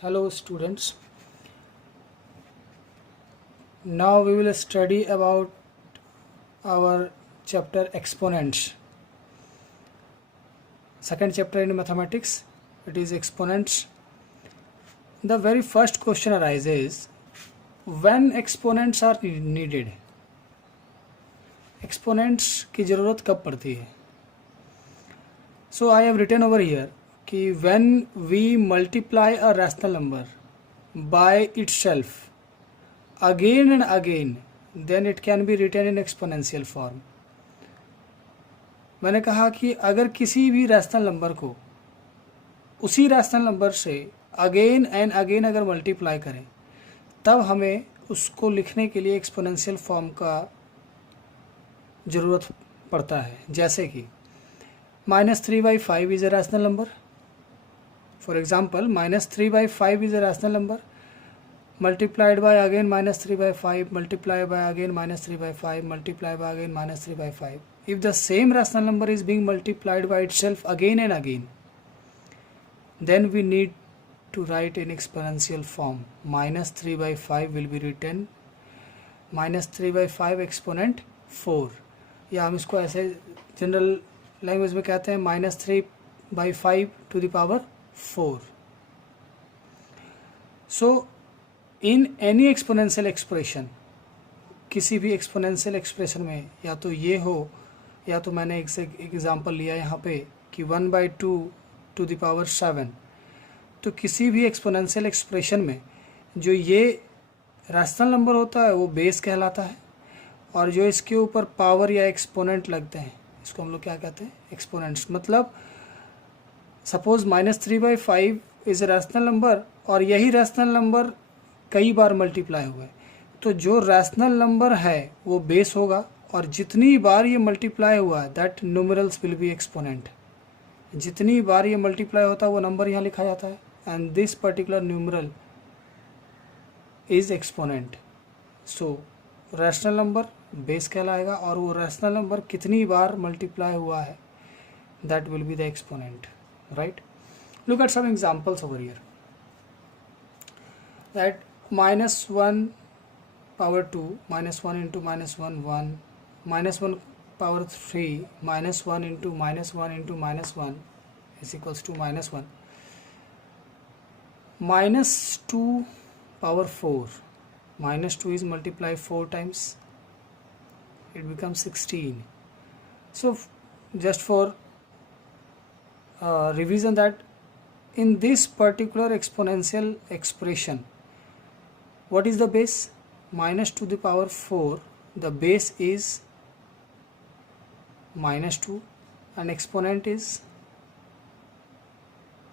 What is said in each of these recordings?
Hello students, now we will study about our chapter exponents. Second chapter in mathematics, it is exponents. The very first question arises, when exponents are needed? Exponents की ज़रूरत कब पड़ती है? So I have written over here कि when we multiply a rational number by itself again and again, then it can be written in exponential form. मैंने कहा कि अगर किसी भी रैशनल नंबर को उसी रैशनल नंबर से अगेन एंड अगेन अगर मल्टीप्लाई करें तब हमें उसको लिखने के लिए एक्सपोनेंशियल फॉर्म का ज़रूरत पड़ता है. जैसे कि -3/5 is a rational number. For example -3/5 is a rational number multiplied by again -3/5 multiplied by again -3/5 multiplied by again -3/5. If the same rational number is being multiplied by itself again and again, then we need to write in exponential form. -3/5 will be written -3/5 exponent 4, या हम इसको ऐसे general language में कहते हैं -3/5 to the power 4. So in any exponential expression, किसी भी exponential expression में या तो ये हो या तो मैंने एक एग्जांपल लिया यहाँ पे कि 1/2 to the power 7. तो किसी भी एक्सपोनेंशियल एक्सप्रेशन में जो ये रैशनल नंबर होता है वो बेस कहलाता है, और जो इसके ऊपर पावर या एक्सपोनेंट लगते हैं इसको हम लोग क्या कहते हैं, एक्सपोनेंट्स. मतलब suppose -3/5 is a rational number और यही रैशनल नंबर कई बार मल्टीप्लाई हुए, तो जो रैशनल नंबर है वो बेस होगा और जितनी बार ये मल्टीप्लाई हुआ that numerals will be exponent. जितनी बार ये मल्टीप्लाई होता है वो नंबर यहाँ लिखा जाता है, and this particular numeral is exponent. So rational number base कहलाएगा और वो रैशनल नंबर कितनी बार मल्टीप्लाई हुआ है that will be the exponent. Right, look at some examples over here. That -1 power 2 -1 into -1 1 -1 power 3 -1 into -1 into -1 is equals to -1. -2 power 4 -2 is multiplied 4 times, it becomes 16. So just for revision, that in this particular exponential expression, what is the base? -2 to the power 4, the base is -2 and exponent is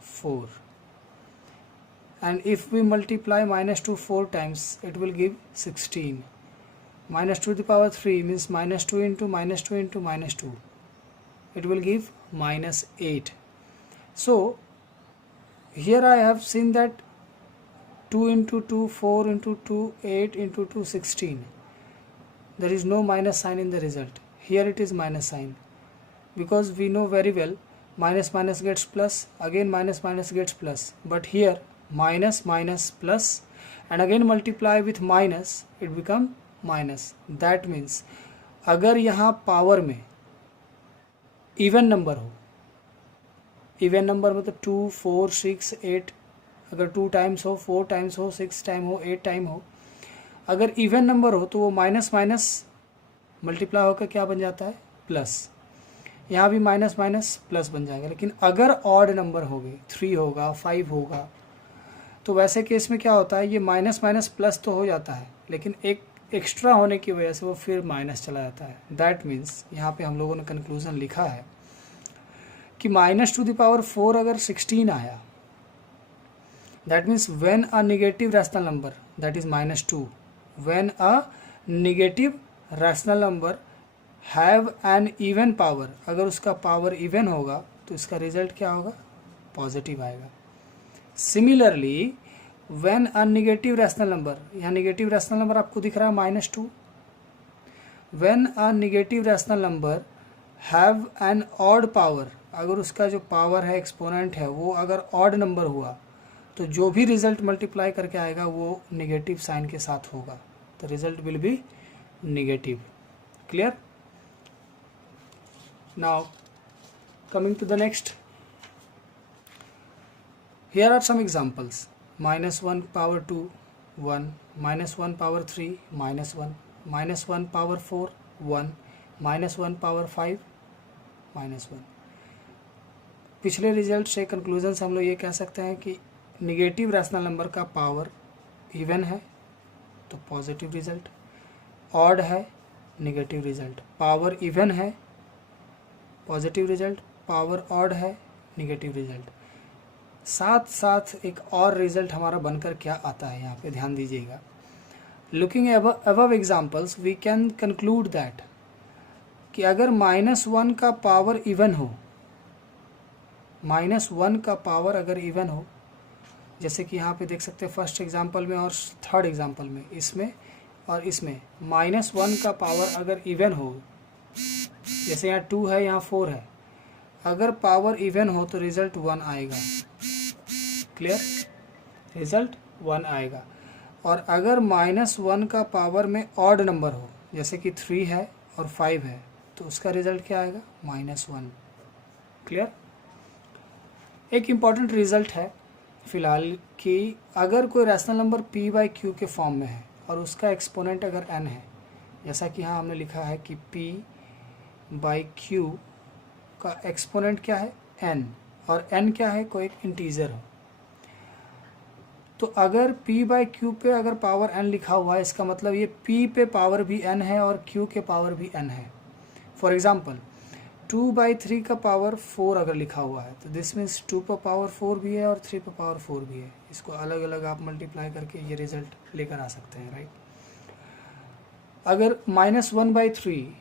4, and if we multiply -2 4 times it will give 16. -2 to the power 3 means -2 into -2 into -2, it will give -8. So here I have seen that 2 into 2 4 into 2 8 into 2 16. There is no minus sign in the result. Here it is minus sign, because we know very well minus minus gets plus, again minus minus gets plus, but here minus minus plus and again multiply with minus, it become minus. That means अगर यहाँ power में even number हो, even number मतलब 2 4 6 8, अगर 2 times हो 4 times हो 6 time हो 8 time हो, अगर इवन नंबर हो तो वो माइनस माइनस मल्टीप्लाई होकर क्या बन जाता है, प्लस. यहाँ भी माइनस माइनस प्लस बन जाएगा. लेकिन अगर ऑड नंबर हो गए, 3 होगा 5 होगा, तो वैसे केस में क्या होता है, ये माइनस माइनस प्लस तो हो जाता है लेकिन एक एक्स्ट्रा होने की वजह से वो फिर माइनस चला जाता है. दैट मीन्स यहाँ पे हम लोगों ने कंक्लूजन लिखा है कि -2 to the power 4 अगर 16 आया, that means when a negative rational number, that is -2, when a negative rational number have an even power, अगर उसका पावर इवन होगा तो इसका रिजल्ट क्या होगा, पॉजिटिव आएगा. Similarly when a negative rational number, यहाँ नेगेटिव रैशनल नंबर आपको दिख रहा है -2, when a negative rational number have an odd power, अगर उसका जो पावर है एक्सपोनेंट है वो अगर ऑड नंबर हुआ तो जो भी रिजल्ट मल्टीप्लाई करके आएगा वो नेगेटिव साइन के साथ होगा, तो result will be negative. Clear? Now coming to the next, here are some examples. -1 power 2 1, -1 power 3 -1, -1 power 4 1, -1 power 5 -1. पिछले रिजल्ट से कंक्लूजन से हम लोग ये कह सकते हैं कि निगेटिव रैशनल नंबर का पावर इवन है तो पॉजिटिव रिजल्ट, ऑड है निगेटिव रिजल्ट, पावर इवन है पॉजिटिव रिजल्ट, पावर ऑड है निगेटिव रिजल्ट. साथ साथ एक और रिजल्ट हमारा बनकर क्या आता है, यहाँ पे ध्यान दीजिएगा. Looking above examples we can conclude that कि अगर -1 का पावर इवन हो, -1 का पावर अगर इवन हो, जैसे कि यहाँ पे देख सकते हैं फर्स्ट एग्जाम्पल में और थर्ड एग्जाम्पल में, इसमें और इसमें -1 का पावर अगर इवन हो, जैसे यहाँ 2 है यहाँ 4 है, अगर पावर इवन हो तो रिजल्ट 1 आएगा. क्लियर? रिजल्ट 1 आएगा. और अगर -1 का पावर में ऑड नंबर हो, जैसे कि 3 है और 5 है, तो उसका रिजल्ट क्या आएगा? -1. क्लियर? एक इम्पॉर्टेंट रिजल्ट है फिलहाल कि अगर कोई रैशनल नंबर p/q के फॉर्म में है और उसका एक्सपोनेंट अगर n है, जैसा कि यहाँ हमने लिखा है कि p/q का एक्सपोनेंट क्या है? n, और n क्या है? कोई एक इंटीजर हो. तो अगर p/q पे अगर पावर n लिखा हुआ है, इसका मतलब ये p पे पावर भी n है और q के पावर भी n है. फॉर एग्जांपल 2/3 का पावर 4 अगर लिखा हुआ है तो दिस मीन्स 2 पर पावर 4 भी है और 3 पर पावर 4 भी है. इसको अलग अलग आप मल्टीप्लाई करके ये रिजल्ट लेकर आ सकते हैं, राइट. अगर -1/3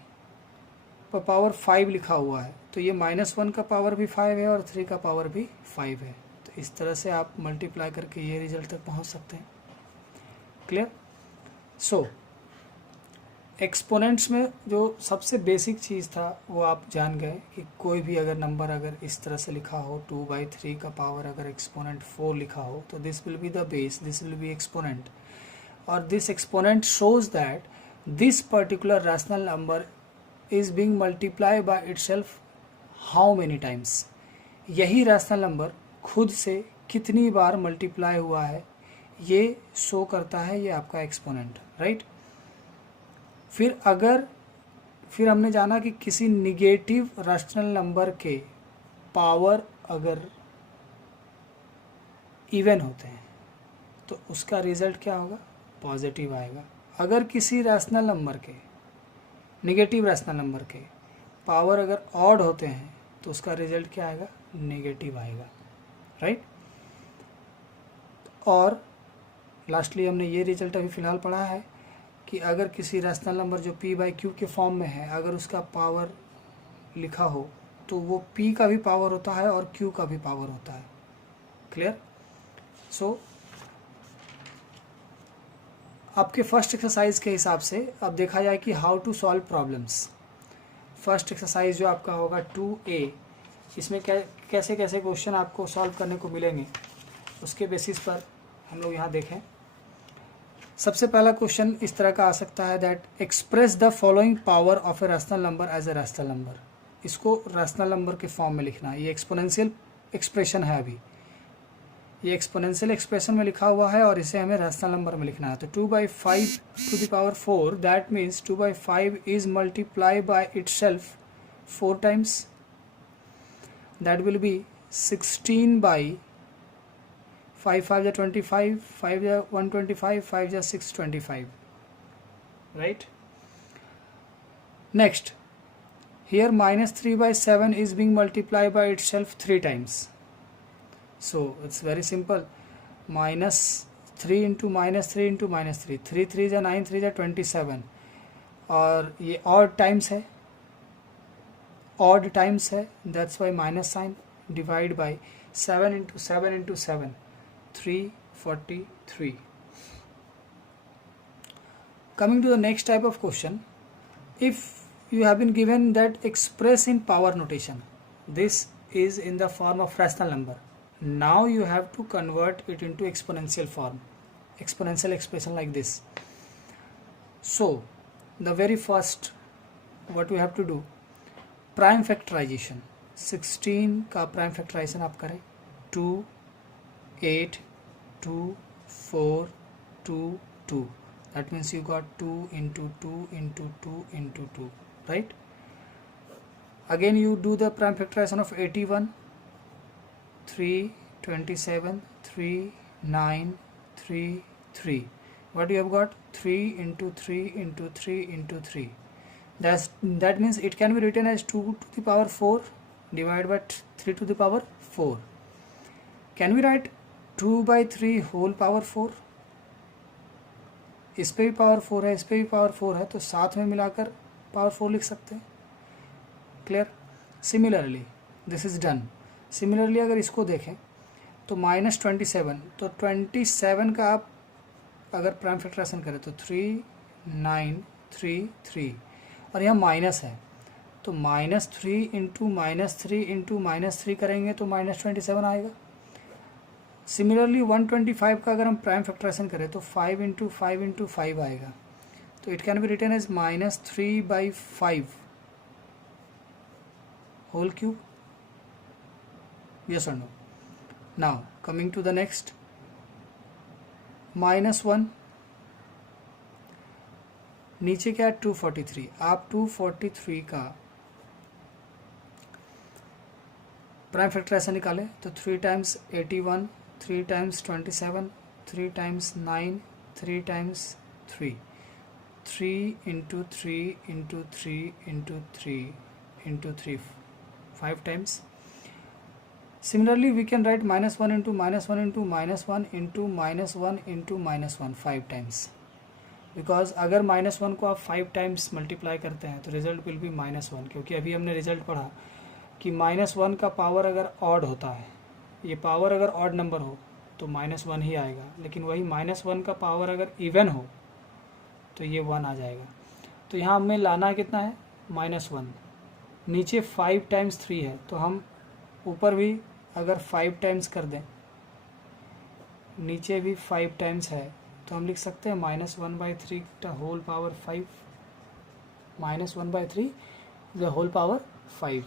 पर पावर 5 लिखा हुआ है तो ये -1 का पावर भी 5 है और 3 का पावर भी 5 है. तो इस तरह से आप मल्टीप्लाई करके ये रिजल्ट तक पहुंच सकते हैं. क्लियर? सो एक्सपोनेंट्स में जो सबसे बेसिक चीज़ था वो आप जान गए कि कोई भी अगर नंबर अगर इस तरह से लिखा हो, 2/3 का पावर अगर एक्सपोनेंट 4 लिखा हो, तो this will be the base, this will be exponent, और this exponent shows that this particular rational number is being multiply by itself how many times. यही रैशनल नंबर खुद से कितनी बार मल्टीप्लाई हुआ है ये शो करता है ये आपका एक्सपोनेंट, राइट. फिर हमने जाना कि किसी निगेटिव रैशनल नंबर के पावर अगर इवन होते हैं तो उसका रिजल्ट क्या होगा? पॉजिटिव आएगा. अगर किसी रैशनल नंबर के, निगेटिव रैशनल नंबर के पावर अगर ऑड होते हैं तो उसका रिजल्ट क्या आएगा? नेगेटिव आएगा, राइट. और लास्टली हमने ये रिजल्ट अभी फ़िलहाल पढ़ा है कि अगर किसी रैशनल नंबर जो p/q के फॉर्म में है अगर उसका पावर लिखा हो तो वो p का भी पावर होता है और q का भी पावर होता है. क्लियर? सो आपके फर्स्ट एक्सरसाइज के हिसाब से अब देखा जाए कि how to solve problems. First exercise जो आपका होगा 2A, इसमें कैसे कैसे क्वेश्चन आपको सॉल्व करने को मिलेंगे उसके बेसिस पर हम लोग यहाँ देखें. सबसे पहला क्वेश्चन इस तरह का आ सकता है that express the following power of a rational number as a rational number. इसको रैशनल नंबर के फॉर्म में लिखना है. ये एक्सपोनेंशियल एक्सप्रेशन है, अभी ये एक्सपोनेंशियल एक्सप्रेशन में लिखा हुआ है और इसे हमें रैशनल नंबर में लिखना है. तो 2/5 to the power 4, that means 2/5 is multiply by itself 4 times. That will be 16/5 5 = 25, 5 = 125, 5 = 625, right. Next, here -3/7 is being multiplied by itself 3 times. So it's very simple. -3 into -3 into -3, 3 3 = 9, 3 = 27, और ये ऑड टाइम्स है, odd times है, that's why minus sign. Divide by 7 into 7 into 7, 343. Coming to the next type of question, if you have been given that express in power notation, this is in the form of rational number. Now you have to convert it into exponential form, exponential expression like this. So the very first what we have to do, prime factorization. 16 का prime factorisation आप करें, 2 8 2 4 2 2, that means you got 2 into 2 into 2 into 2, right? Again you do the prime factorization of 81, 3 27 3 9 3 3. What you have got? 3 into 3 into 3 into 3. That means it can be written as 2 to the power 4 divided by 3 to the power 4. Can we write 2 by 3 whole power 4? इस पे भी power 4 है, इस पे भी power 4 है, तो साथ में मिलाकर पावर 4 लिख सकते हैं. Clear? Similarly this is done. Similarly अगर इसको देखें तो -27, तो 27 का आप अगर प्राइम फैक्टराइजेशन करें तो 3 9 3 3, और यहाँ माइनस है तो -3 इंटू -3 इंटू -3 करेंगे तो -27 आएगा. सिमिलरली 125 का अगर हम प्राइम फैक्टराइजेशन करें तो 5 इंटू 5 इंटू 5 आएगा, तो it can be written as -3/5 whole cube. yes or no? Now coming to the next, -1, नीचे क्या है 243. आप 243 का प्राइम फैक्टराइजेशन निकालें तो 3 times 81, 3 times 27, 3 times 9, 3 times 3, 3 into 3 into 3 into 3 into 3, 5 times. Similarly we can write -1 into -1 into -1 into -1 into -1 5 times, because अगर -1 को आप 5 times मल्टीप्लाई करते हैं तो रिजल्ट विल बी -1, क्योंकि अभी हमने रिजल्ट पढ़ा कि -1 का पावर अगर ऑड होता है, ये पावर अगर ऑड नंबर हो तो -1 ही आएगा, लेकिन वही -1 का पावर अगर इवन हो तो ये 1 आ जाएगा. तो यहाँ हमें लाना कितना है? -1. नीचे 5 times 3 है, तो हम ऊपर भी अगर 5 times कर दें, नीचे भी 5 times है, तो हम लिख सकते हैं -1/3 the whole power 5, -1/3 the whole power 5.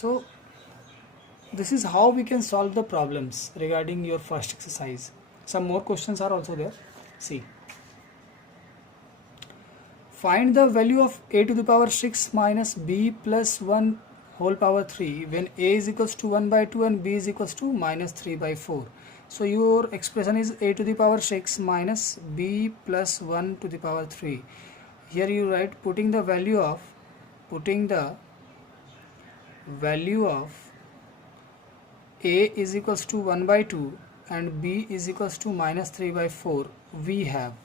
So this is how we can solve the problems regarding your first exercise. Some more questions are also there. See, find the value of a to the power 6 minus b plus 1 whole power 3 when a is equals to 1/2 and b is equals to -3/4. So your expression is a to the power 6 minus b plus 1 to the power 3. Here you write putting the value of a is equals to 1/2 and b is equals to -3/4. We have,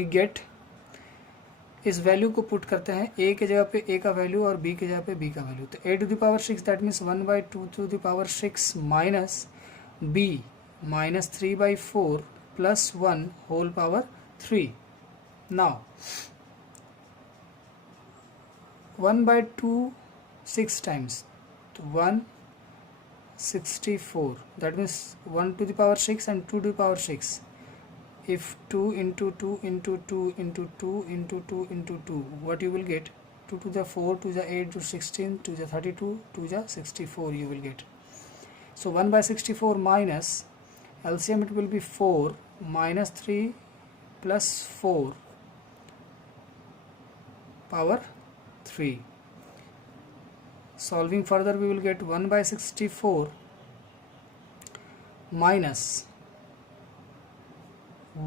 we get, इस value को put करते हैं a के जगह पे a का value और b के जगह पे b का वैल्यू. तो a to the power 6 that means 1/2 to the power 6 minus b -3/4 plus 1 whole power 3. Now 1/2 6 times, तो 164, that means 1 to the power 6 and 2 to the power 6. If 2 into 2 into 2 into 2 into 2 into 2, what you will get? 2 to the 4 to the 8 to 16 to the 32 to the 64 you will get. So 1/64 minus LCM, it will be 4 minus 3 plus 4 power 3. Solving further we will get 1/64 minus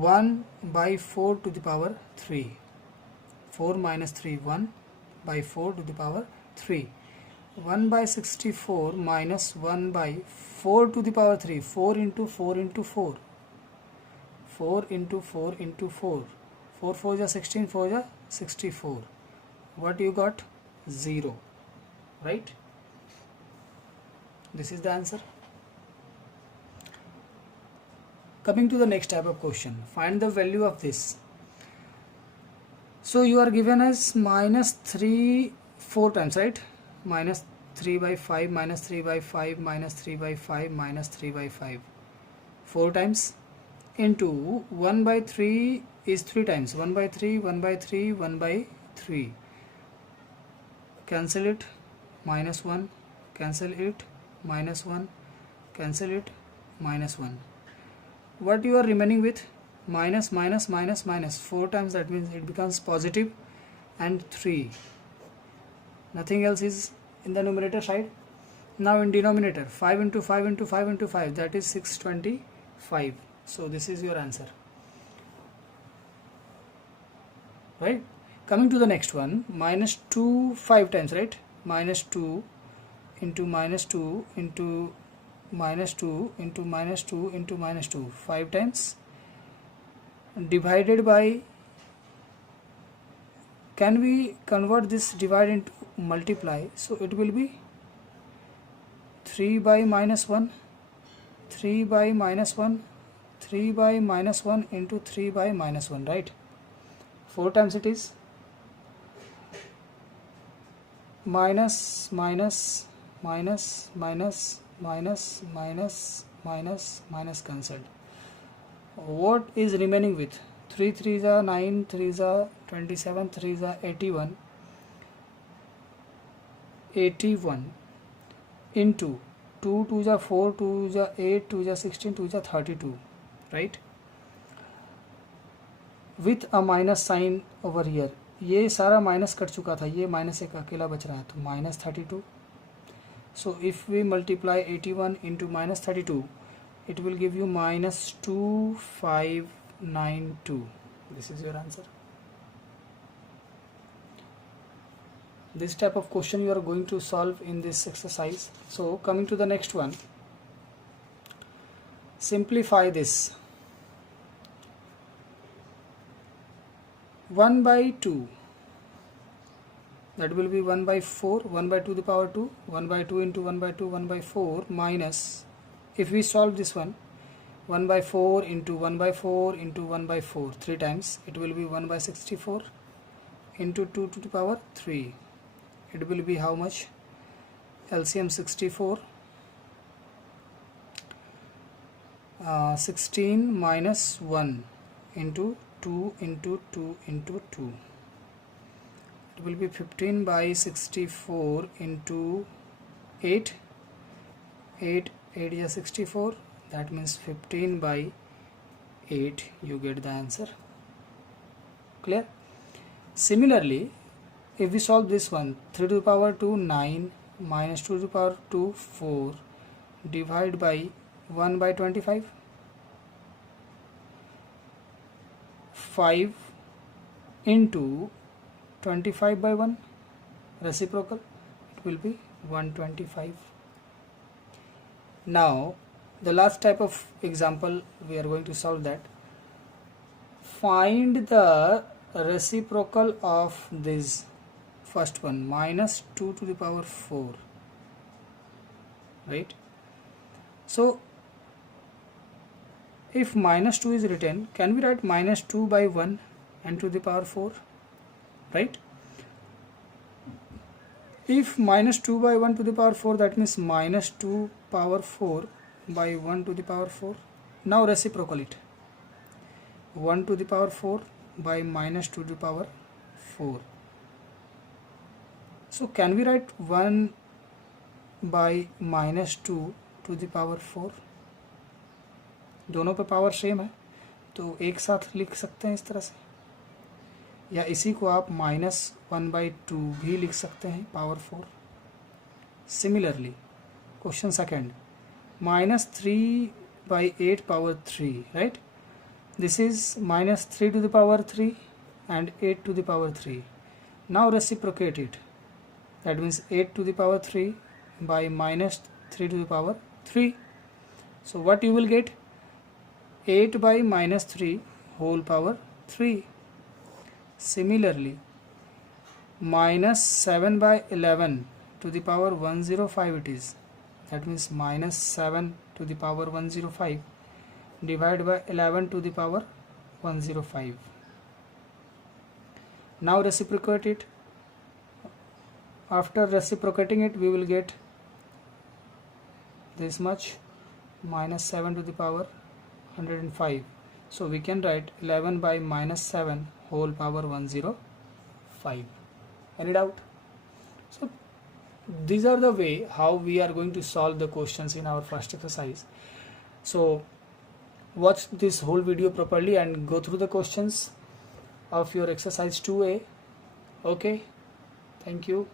1/4 to the power 3. 4 minus 3, 1/4 to the power 3. 1/64 minus 1/4 to the power 3. 4 into 4 into 4. 4 into 4 into 4. 4 4 is 16, 4 is 64. What you got? 0. Right? This is the answer. Coming to the next type of question, find the value of this. So you are given as -3 4 times, right? 3 by 5 minus 3 by 5 minus 3 by 5 minus 3 by 5 4 times into 1 by 3 is 3 times 1 by 3 1 by 3 1 by 3 cancel it minus 1 cancel it minus 1 cancel it minus 1 what you are remaining with minus minus minus minus 4 times that means it becomes positive and 3 nothing else is in the numerator side now in denominator 5 into 5 into 5 into 5 that is 625 so this is your answer right coming to the next one minus 2 5 times right minus 2 into minus 2 into minus 2 into minus 2 into minus 2 5 times divided by can we convert this divide into multiply so it will be 3 by minus 1 3 by minus 1 3 by minus 1 into 3 by minus 1 right 4 times it is minus minus minus minus minus minus minus minus cancelled what is remaining with 3 3s are 9 3s are 27 3s are 81 81 into 2 2s are 4 2s are 8 2s are 16 2s are 32 right with a minus sign over here ये सारा minus cut चुका था ये minus एक अकेला बच रहा है तो minus 32 so if we multiply 81 into minus 32 it will give you minus 2592 this is your answer this type of question you are going to solve in this exercise so coming to the next one simplify this 1 by 2 that will be 1 by 4 1 by 2 to the power 2 1 by 2 into 1 by 2 1 by 4 minus if we solve this one 1 by 4 into 1 by 4 into 1 by 4 3 times it will be 1 by 64 into 2 to the power 3 it will be how much LCM 64 16 minus 1 into 2 into 2 into 2 it will be 15 by 64 into 8 8 8 is 64 that means 15 by 8 you get the answer clear similarly if we solve this one 3 to the power 2 9 minus 2 to the power 2 4 divide by 1 by 25 5 into 25 by 1 reciprocal it will be 125 now the last type of example we are going to solve that find the reciprocal of this first one minus 2 to the power 4 right so if minus 2 is written can we write minus 2 by 1 and to the power 4 right if minus 2 by 1 to the power 4 that means minus 2 power 4 by 1 to the power 4 now reciprocal it 1 to the power 4 by minus 2 to the power 4 so can we write 1 by minus 2 to the power 4 दोनों पे power same है तो एक साथ लिख सकते हैं इस तरह से या इसी को आप माइनस 1 by 2 भी लिख सकते हैं power 4 similarly question second minus 3 by 8 power 3 right this is minus 3 to the power 3 and 8 to the power 3 now reciprocate it that means 8 to the power 3 by minus 3 to the power 3 so what you will get 8 by minus 3 whole power 3 similarly minus 7 by 11 to the power 105 it is that means minus 7 to the power 105 divided by 11 to the power 105 now reciprocate it After reciprocating it, we will get this much, minus 7 to the power 105. So we can write 11 by minus 7 whole power 105. Any doubt? So these are the way how we are going to solve the questions in our first exercise. So watch this whole video properly and go through the questions of your exercise 2A. Okay, thank you.